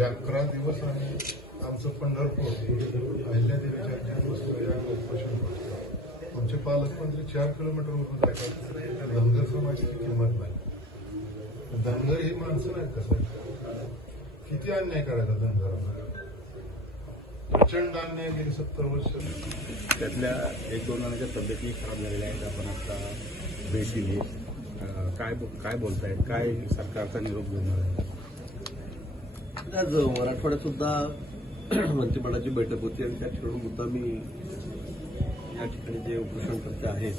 म्हणजे अकरा दिवस आम्ही आमचं पंढरपूर अहिल्यादेवीच्या ज्ञानवस्तूला उपोषण करतो. आमचे पालकमंत्री चार किलोमीटरवरून जातात धनगर समाजाची किंमत नाही. धनगर ही माणसं नाहीत कसं किती अन्याय करायचा धनगरांना? प्रचंड अन्याय गेली सत्तर वर्ष. त्यातल्या एक दोन जणांच्या तब्येती खराब झालेल्या आहेत. आपण आता भेट दिली काय काय बोलतायत? काय सरकारचा निरोप घेणार आहे आज मराठवाड्यात सुद्धा मंत्रिमंडळाची बैठक होती आणि त्या ठिकाणी मुद्दामी या ठिकाणी जे उपोषणकर्ते आहेत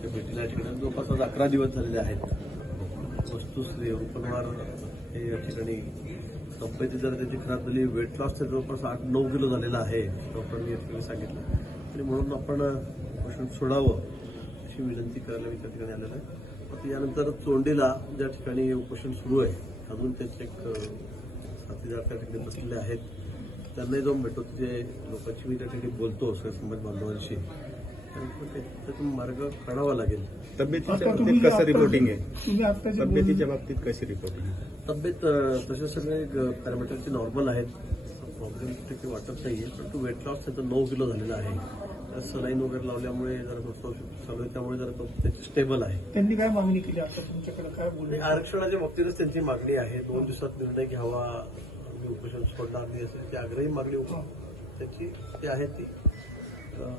त्या भेटीला ठिकाणी जवळपास आज अकरा दिवस झालेले आहेत. वस्तुश्री रुपनवार हे या ठिकाणी तब्येती जर त्याची खराब झाली वेट लॉस तर जवळपास आठ नऊ किलो झालेला आहे डॉक्टरांनी या ठिकाणी सांगितलं. आणि म्हणून आपण उपोषण सोडावं अशी विनंती करायला मी त्या ठिकाणी आलेलं आहे. आता यानंतर चोंडीला ज्या ठिकाणी उपोषण सुरू आहे अजून त्याचे एक साथीदार त्या ठिकाणी बसलेले आहेत. त्यांनाही जाऊन भेटतो तिथे लोकांशी मी त्या ठिकाणी बोलतो समाज बांधवांशी. त्यातून मार्ग काढावा लागेल. तब्येतीच्या बाबतीत कसं रिपोर्टिंग आहे? तब्येतीच्या बाबतीत कशी रिपोर्टिंग आहे? तब्येत तसे सगळे पॅरामीटरचे नॉर्मल आहेत. प्रॉब्लेम वाटत नाहीये परंतु वेट लॉस त्याचं नऊ किलो झालेला आहे. सलाईन वगैरे लावल्यामुळे जरा चालू आहे त्यामुळे जरा तो- त्याची स्टेबल आहे. त्यांनी काय मागणी केली आता तुमच्याकडे? काय बोलले आरक्षणाच्या बाबतीतच त्यांची मागणी आहे. दोन दिवसात निर्णय घ्यावा. मी उपोषण सोडणार नाही असेल ती आग्रही मागणी त्याची ती आहे ती.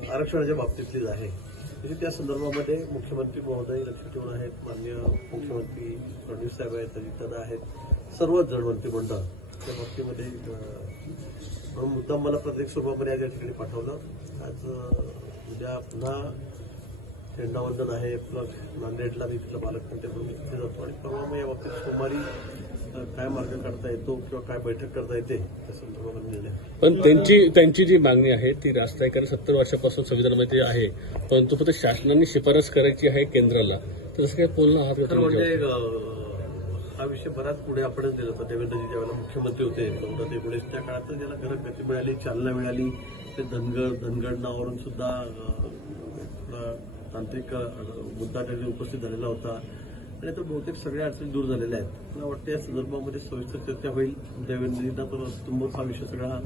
आरक्षणाच्या बाबतीतलीच आहे. म्हणजे त्या संदर्भामध्ये मुख्यमंत्री महोदय लक्ष ठेवून आहेत. मान्य मुख्यमंत्री फडणवीस साहेब आहेत अजितदादा आहेत. सर्वच जण मंत्रिमंडळ. त्या बाबतीमध्ये म्हणून मुद्दाम मला प्रत्येक स्वरूपामध्ये आज या ठिकाणी पाठवलं. आज उद्या पुन्हा झेंडावंदन आहे प्लस नांदेडला मी तिथलं पालकमंत्री म्हणून मी तिथे जातो. आणि परवा मग या बाबतीत सोमवारी काय मार्ग काढता येतो किंवा काय बैठक करता येते त्या संदर्भामध्ये निर्णय पण त्यांची त्यांची जी मागणी आहे ती राष्ट्रायकर सत्तर वर्षापासून संविधानामध्ये आहे परंतु फक्त शासनाने शिफारस करायची आहे केंद्राला. तर तसं काय बोलणं आहात का तर तुम्ही म्हणजे अ, हा विषय बराच पुढे आपणच दिला होता. देवेंद्रजी ज्यावेळेला मुख्यमंत्री होते दोन एकोणीसच्या काळात ज्याला खरं गती मिळाली चालना मिळाली ते धनगर धनगडनावरून सुद्धा थोडा तांत्रिक मुद्दा त्याच्या उपस्थित झालेला होता. आणि तर बहुतेक सगळ्या अडचणी दूर झालेल्या आहेत. मला वाटतं या संदर्भामध्ये सविस्तर चर्चा होईल. देवेंद्रजींना तर तुंबच हा विषय सगळा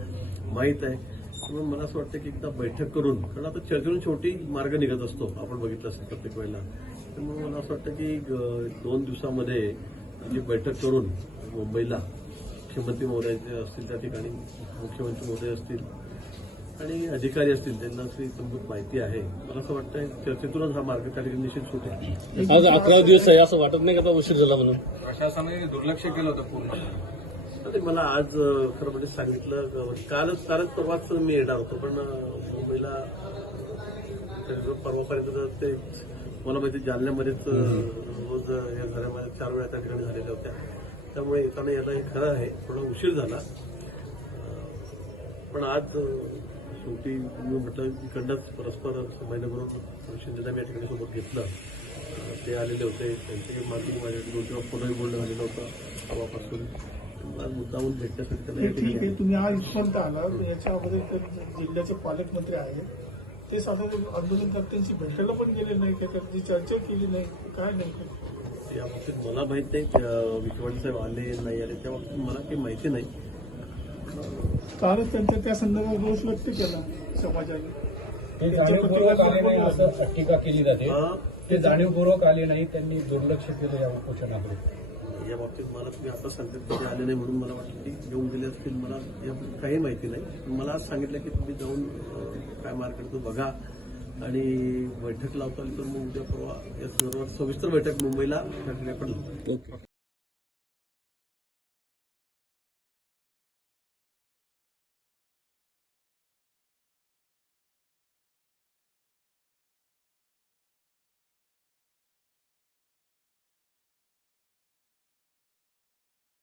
माहीत आहे. त्यामुळे मला असं वाटतं की एकदा बैठक करून कारण आता चर्चेतून शेवटी मार्ग निघत असतो. आपण बघितलं असेल प्रत्येक वेळेला. त्यामुळे मला असं वाटतं की दोन दिवसामध्ये जी बैठक करून मुंबईला मुख्यमंत्री महोदय जे असतील त्या ठिकाणी मुख्यमंत्री महोदय असतील आणि अधिकारी असतील त्यांना ती संबूत माहिती आहे. मला असं वाटतं चर्चेतूनच हा मार्ग त्या ठिकाणी निश्चित सुटेल आज अकरा दिवस आहे असं वाटत नाही का आता उशीर झाला म्हणून? प्रशासनाने दुर्लक्ष केलं होतं पूर्ण. मला आज खरं म्हणजे सांगितलं कालच कालच परवाच मी येणार होतो पण मुंबईला अ, परवापर्यंत ते मला माहिती जालन्यामध्येच रोज या घरामध्ये चार वेळा त्या ठिकाणी झालेल्या होत्या. त्यामुळे येताना याला हे खरं आहे थोडा उशीर झाला. पण आज शेवटी मी म्हटलं इकडनंच परस्पर संभाजीनगरून शिंदेदा मी या ठिकाणी सोबत घेतलं. ते आलेले होते त्यांची काही मागणी माझ्याकडे दोन तेव्हा फोनही बोलणं झालेलं होतं आवापासून. आज मुद्दामून भेटण्यासाठी त्यांना हे ठीक आहे तुम्ही आज इथपर्यंत आला याच्या अगोदर जिल्ह्याचे पालकमंत्री आहेत. ते साधारण आंदोलनकर्त्यांची भेटायला पण गेले नाही का? त्यांची चर्चा केली नाही. काय नाही? या बाबतीत मला माहीत नाही. विखेवाडी साहेब आले नाही आले त्या बाबतीत मला काही माहिती नाही. कालच त्यांचा त्या संदर्भात रोष व्यक्त केला समाजाने. ते त्यांच्या जाणीवपूर्वक आले नाही प्रतिक्रिया असं टीका केली जाते. ते जाणीवपूर्वक आले नाही त्यांनी दुर्लक्ष केलं या उपोषणाकडे या बाबतीत मला तुम्ही आता सांगितलं आले नाही म्हणून मला वाटलं की येऊन गेले असतील मला या काही माहिती नाही. मला आज सांगितलं की तुम्ही जाऊन काय मार्केट तो बघा. आणि बैठक लावता आली तर मग उद्या परवा या संदर्भात सविस्तर बैठक मुंबईला त्या ठिकाणी ओके.